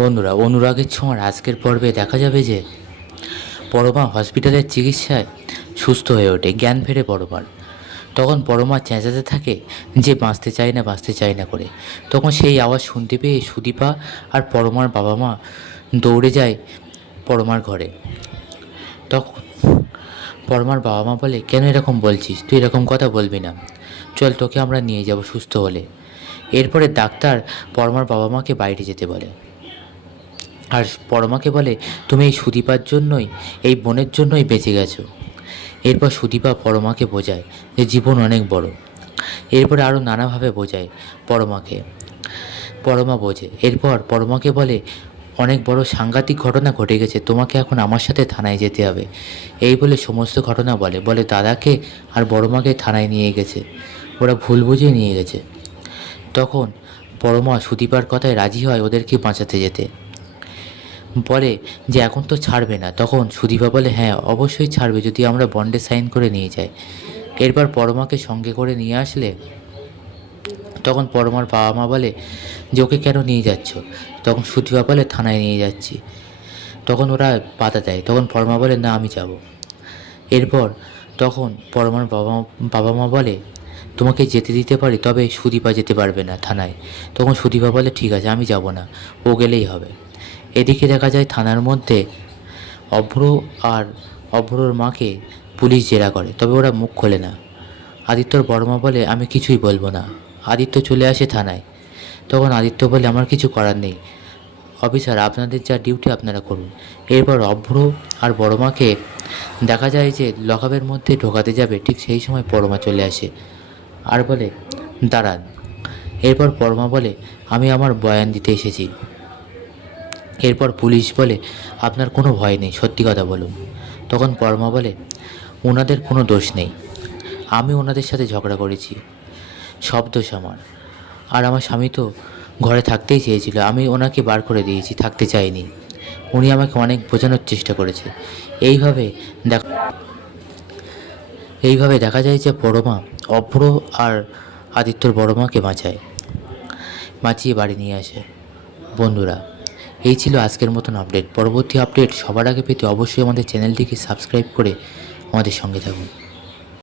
বন্ধুরা, অনুরাগের ছোঁয়ার আজকের পর্বে দেখা যাবে যে পরমা হসপিটালের চিকিৎসায় সুস্থ হয়ে ওঠে, জ্ঞান ফেরে পরমার। তখন পরমা চেঁচাতে থাকে যে বাঁচতে চায় না, বাঁচতে চায় না করে। তখন সেই আওয়াজ শুনতে পেয়ে সুদীপা আর পরমার বাবা মা দৌড়ে যায় পরমার ঘরে। তখন পরমার বাবা মা বলে, কেন এরকম বলছিস? তুই এরকম কথা বলবি না। চল তোকে আমরা নিয়ে যাব সুস্থ হলে। এরপরে ডাক্তার পরমার বাবা মাকে বাইরে যেতে বলে। আর পরমাকে বলে, তুমি এই সুদীপার জন্যই, এই বোনের জন্যই বেঁচে গেছো। এরপর সুদীপা পরমাকে বোঝায় যে জীবন অনেক বড়। এরপরে আরও নানাভাবে বোঝায় পরমাকে। পরমা বোঝে। এরপর পরমাকে বলে, অনেক বড় সাংঘাতিক ঘটনা ঘটে গেছে, তোমাকে এখন আমার সাথে থানায় যেতে হবে। এই বলে সমস্ত ঘটনা বলে। বলে, দাদাকে আর বড়মাকে থানায় নিয়ে গেছে। ওরা ভুল বুঝে নিয়ে গেছে। তখন পরমা সুদীপার কথায় রাজি হয় ওদেরকে বাঁচাতে যেতে। বলে যে, এখন তো ছাড়বে না। তখন সুদীপা বলে হ্যাঁ অবশ্যই ছাড়বে যদি আমরা বন্ডে সাইন করে নিয়ে যাই। এরপর পরমাকে সঙ্গে করে নিয়ে আসলে তখন পরমার বাবা মা বলে, যে, ওকে কেন নিয়ে যাচ্ছ? তখন সুদীপা বলে, থানায় নিয়ে যাচ্ছি। তখন ওরা বাধা দেয়। তখন পরমা বলে, না, আমি যাব। এরপর তখন পরমার বাবা বাবা মা বলে, তোমাকে যেতে দিতে পারি, তবে সুদীপা যেতে পারবে না থানায়। তখন সুদীপা বলে, ঠিক আছে, আমি যাব না। ও গেলেই হবে। এদিকে দেখা যায় থানার মধ্যে অভ্র আর অভ্রর মাকে পুলিশ জেরা করে, তবে ওরা মুখ খোলে না। আদিত্যর বড়মা বলে, আমি কিছুই বলব না। আদিত্য চলে আসে থানায়। তখন আদিত্য বলে, আমার কিছু করার নেই। অফিসার, আপনাদের যা ডিউটি আপনারা করুন। এরপর অভ্র আর বড়মাকে দেখা যায় যে লকআপের মধ্যে ঢোকাতে যাবে, ঠিক সেই সময় পরমা চলে আসে আর বলে, দাঁড়ান। এরপর পরমা বলে, আমি আমার বয়ান দিতে এসেছি। এরপর পুলিশ বলে, আপনার কোনো ভয় নেই, সত্যি কথা বলুন। তখন পরমা বলে, ওনাদের কোনো দোষ নেই। আমি ওনাদের সাথে ঝগড়া করেছি। সব দোষ আমার আর আমার স্বামী তো ঘরে থাকতেই চেয়েছিল। আমি ওনাকে বার করে দিয়েছি, থাকতে চাইনি। উনি আমাকে অনেক বোঝানোর চেষ্টা করেছে। এইভাবে দেখ এইভাবে দেখা যায় যে বড়মা অভ্র আর আদিত্যর বড়মাকে বাঁচায়, বাঁচিয়ে বাড়ি নিয়ে আসে। বন্ধুরা এই ছিল আজকের মতন আপডেট পরবর্তী আপডেট সবার আগে পেতে অবশ্যই আমাদের চ্যানেলটিকে সাবস্ক্রাইব করে আমাদের সঙ্গে থাকুন।